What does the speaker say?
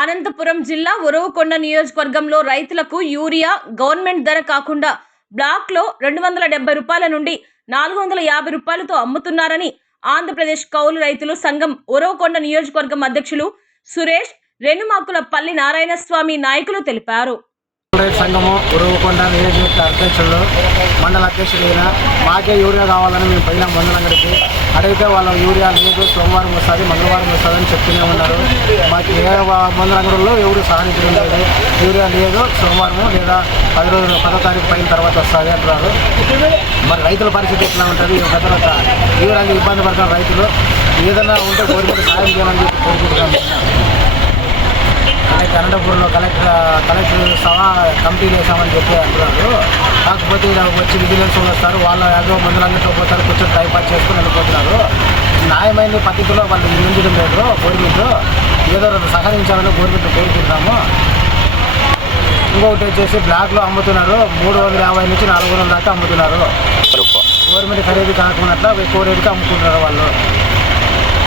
అనంతపురం జిల్లా ఉరవకొండ నియోజకవర్గంలో రైతులకు యూరియా గవర్నమెంట్ ధర కాకుండా బ్లాక్లో 270 రూపాయల నుండి 450 రూపాయలతో అమ్ముతున్నారని ఆంధ్రప్రదేశ్ కౌలు రైతులు సంఘం ఉరవకొండ నియోజకవర్గం అధ్యక్షులు సురేష్ రెనుమాకులపల్లి నారాయణస్వామి నాయకులు తెలిపారు. సంఘము ఉరవకొండ నియోజకవర్గ అధ్యక్షులు మండల అధ్యక్షుడైన మాకే యూరియా కావాలని మేము పైన మందులంగడికి అడిగితే వాళ్ళ యూరియా లేదు, సోమవారం వస్తుంది, మంగళవారం వస్తుందని చెప్తూనే ఉన్నారు. మాకు ఏ మందులంగడుల్లో ఎవరు సహాయించడం లేదు. యూరియా లేదు, సోమవారం లేదా 10 తారీఖు పైన తర్వాత వస్తుంది అంటున్నారు. మరి రైతుల పరిస్థితి ఎట్లా ఉంటుంది? గత యూరియాకి ఇబ్బంది పడుతున్న రైతులు ఏదైనా ఉంటే గవర్నమెంట్ సాయం చేయాలని చెప్పి కోరుకుంటున్నాము. అనంతపురంలో కలెక్టర్ సభా కమిటీ చేశామని చెప్పి అంటున్నారు. కాకపోతే వచ్చి విజిలెన్స్ వస్తారు, వాళ్ళ ఏదో మందులంగట్లో పోతారు, కొంచెం టైం పాస్ చేసుకుని వెళ్ళిపోతున్నారు. న్యాయమైన పద్ధతిలో వాళ్ళు నిందించడం లేదు. గవర్నమెంట్ ఏదో సహకరించాలని గవర్నమెంట్ కోరుకుంటున్నాము. ఇంకొకటి వచ్చేసి బ్లాక్లో అమ్ముతున్నారు, 350 నుంచి 400 దాకా అమ్ముతున్నారు. గవర్నమెంట్ ఖరీదు కాకున్నట్ల ఎక్కువ రేటుకి అమ్ముకుంటున్నారు వాళ్ళు.